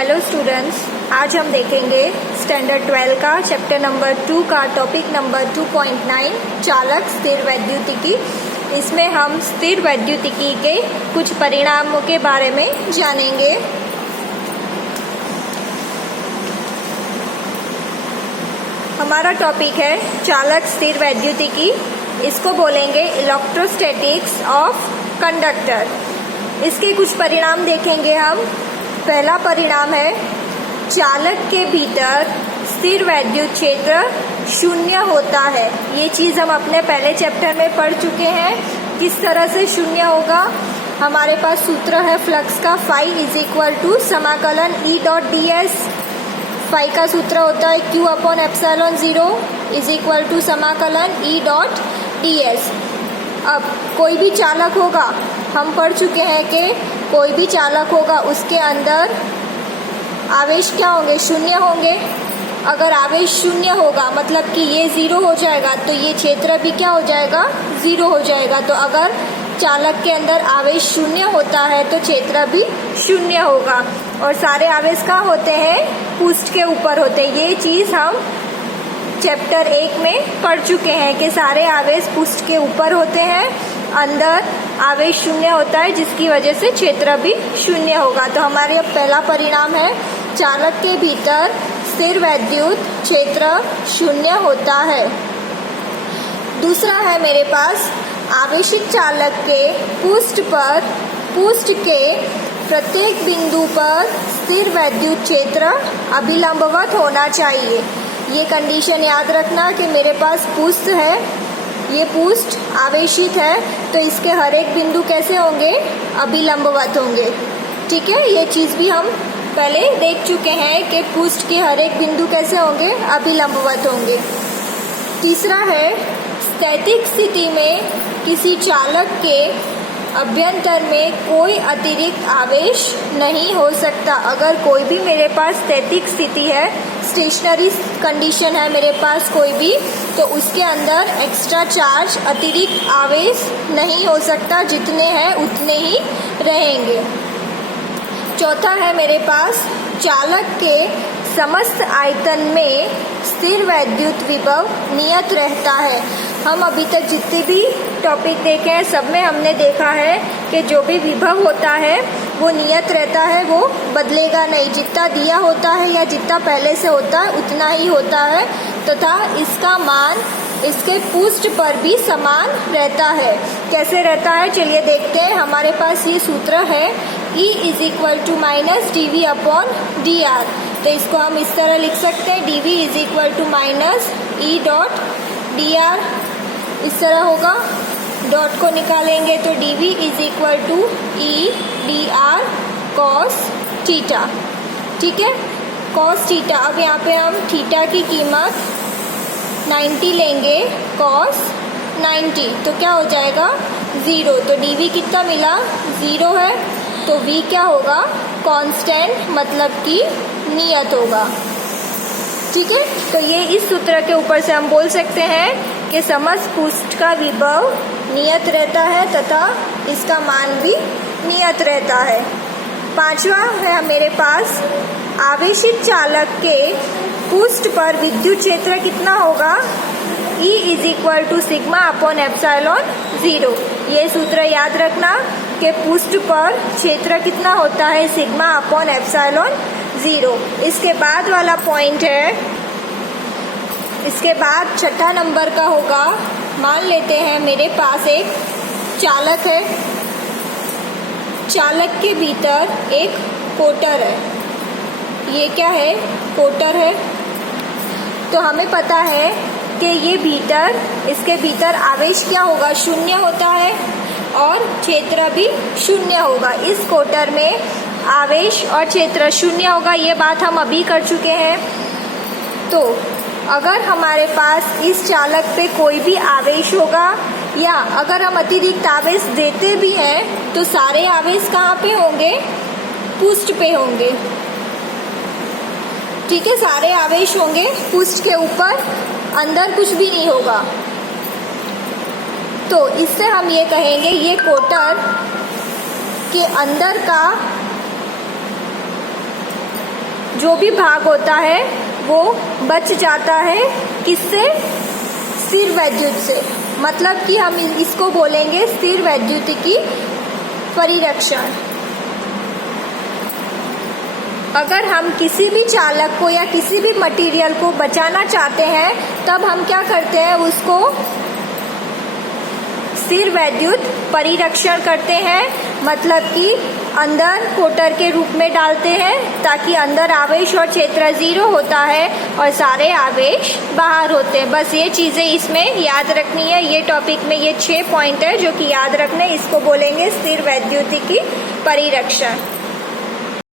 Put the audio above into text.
Hello students, आज हम देखेंगे स्टैंडर्ड 12 का चैप्टर नंबर 2 का टॉपिक नंबर 2.9 चालक स्थिर वैद्युतिकी। इसमें हम स्थिर वैद्युतिकी के कुछ परिणामों के बारे में जानेंगे। हमारा टॉपिक है चालक स्थिर वैद्युतिकी। इसको बोलेंगे इलेक्ट्रोस्टैटिक्स ऑफ कंडक्टर। इसके कुछ परिणाम देखेंगे हम। पहला परिणाम है चालक के भीतर स्थिर वैद्युत क्षेत्र शून्य होता है। ये चीज़ हम अपने पहले चैप्टर में पढ़ चुके हैं। किस तरह से शून्य होगा? हमारे पास सूत्र है फ्लक्स का, फाई इज इक्वल टू समाकलन E dot D S. Phi का सूत्र होता है Q upon epsilon 0 is equal to समाकलन ई डॉट डी एस। अब कोई भी चालक होगा, हम पढ़ चुके हैं कि कोई भी चालक होगा उसके अंदर आवेश क्या होंगे? शून्य होंगे। अगर आवेश शून्य होगा मतलब कि ये 0 हो जाएगा तो ये क्षेत्र भी क्या हो जाएगा? 0 हो जाएगा। तो अगर चालक के अंदर आवेश शून्य होता है तो क्षेत्र भी शून्य होगा। और सारे आवेश कहाँ होते हैं? पृष्ठ के ऊपर होते हैं। ये चीज़ हम चैप्टर 1 में पढ़ चुके हैं कि सारे आवेश पृष्ठ के ऊपर होते हैं, अंदर आवेश शून्य होता है जिसकी वजह से क्षेत्र भी शून्य होगा। तो हमारे अब पहला परिणाम है चालक के भीतर स्थिर वैद्युत क्षेत्र शून्य होता है। दूसरा है मेरे पास आवेशित चालक के पृष्ठ के प्रत्येक बिंदु पर स्थिर वैद्युत क्षेत्र अभिलंबवत होना चाहिए। ये कंडीशन याद रखना कि मेरे पास पृष्ठ है, ये पृष्ठ आवेशित है तो इसके हर एक बिंदु कैसे होंगे? अभिलंबवत होंगे। ठीक है, ये चीज़ भी हम पहले देख चुके हैं कि पृष्ठ के हर एक बिंदु कैसे होंगे? अभिलंबवत होंगे। तीसरा है स्थैतिक स्थिति में किसी चालक के अभ्यंतर में कोई अतिरिक्त आवेश नहीं हो सकता। अगर कोई भी मेरे पास स्थैतिक स्थिति है, स्टेशनरी कंडीशन है मेरे पास कोई भी, तो उसके अंदर एक्स्ट्रा चार्ज अतिरिक्त आवेश नहीं हो सकता। जितने हैं उतने ही रहेंगे। चौथा है मेरे पास चालक के समस्त आयतन में स्थिर वैद्युत विभव नियत रहता है। हम अभी तक जितने भी टॉपिक देखे हैं सब में हमने देखा है कि जो भी विभव होता है वो नियत रहता है, वो बदलेगा नहीं। जितना दिया होता है या जितना पहले से होता है उतना ही होता है तथा इसका मान इसके पृष्ठ पर भी समान रहता है। कैसे रहता है चलिए देखते हैं। हमारे पास ये सूत्र है E is equal to minus D V upon D R. तो इसको हम इस तरह लिख सकते हैं, D V is equal to minus E dot D R. इस तरह होगा, डॉट को निकालेंगे तो D V is equal to E D R cos theta. ठीक है, कॉस थीटा। अब यहाँ पे हम थीटा की कीमत 90 लेंगे, कॉस 90 तो क्या हो जाएगा? 0। तो डी वी कितना मिला? 0 है। तो v क्या होगा? कांस्टेंट, मतलब कि नियत होगा। ठीक है, तो ये इस सूत्र के ऊपर से हम बोल सकते हैं कि समस्त पृष्ठ का विभव नियत रहता है तथा इसका मान भी नियत रहता है। पांचवा है मेरे पास आवेशित चालक के पृष्ठ पर विद्युत क्षेत्र कितना होगा? E is equal to sigma upon epsilon 0। ये सूत्र याद रखना कि पृष्ठ पर क्षेत्र कितना होता है? Sigma upon epsilon 0। इसके बाद वाला पॉइंट है, इसके बाद छठा नंबर का होगा। मान लेते हैं मेरे पास एक चालक है, चालक के भीतर एक कोटर है। ये क्या है? कोटर है। तो हमें पता है कि ये भीतर, इसके भीतर आवेश क्या होगा? शून्य होता है और क्षेत्र भी शून्य होगा। इस कोटर में आवेश और क्षेत्र शून्य होगा, ये बात हम अभी कर चुके हैं। तो अगर हमारे पास इस चालक पे कोई भी आवेश होगा या अगर हम अतिरिक्त आवेश देते भी हैं तो सारे आवेश कहाँ पे होंगे? पृष्ठ पे होंगे। ठीक है, सारे आवेश होंगे पृष्ठ के ऊपर, अंदर कुछ भी नहीं होगा। तो इससे हम ये कहेंगे ये कोटर के अंदर का जो भी भाग होता है वो बच जाता है किससे? स्थिर वैद्युत से। मतलब कि हम इसको बोलेंगे स्थिर वैद्युतिकी परिरक्षण। अगर हम किसी भी चालक को या किसी भी मटेरियल को बचाना चाहते हैं तब हम क्या करते हैं? उसको स्थिर वैद्युत परिरक्षण करते हैं। मतलब कि अंदर कोटर के रूप में डालते हैं ताकि अंदर आवेश और क्षेत्र 0 होता है और सारे आवेश बाहर होते हैं। बस ये चीज़ें इसमें याद रखनी है। ये टॉपिक में ये 6 पॉइंट है जो कि याद रखने, इसको बोलेंगे स्थिर वैद्युतिकी परिरक्षण।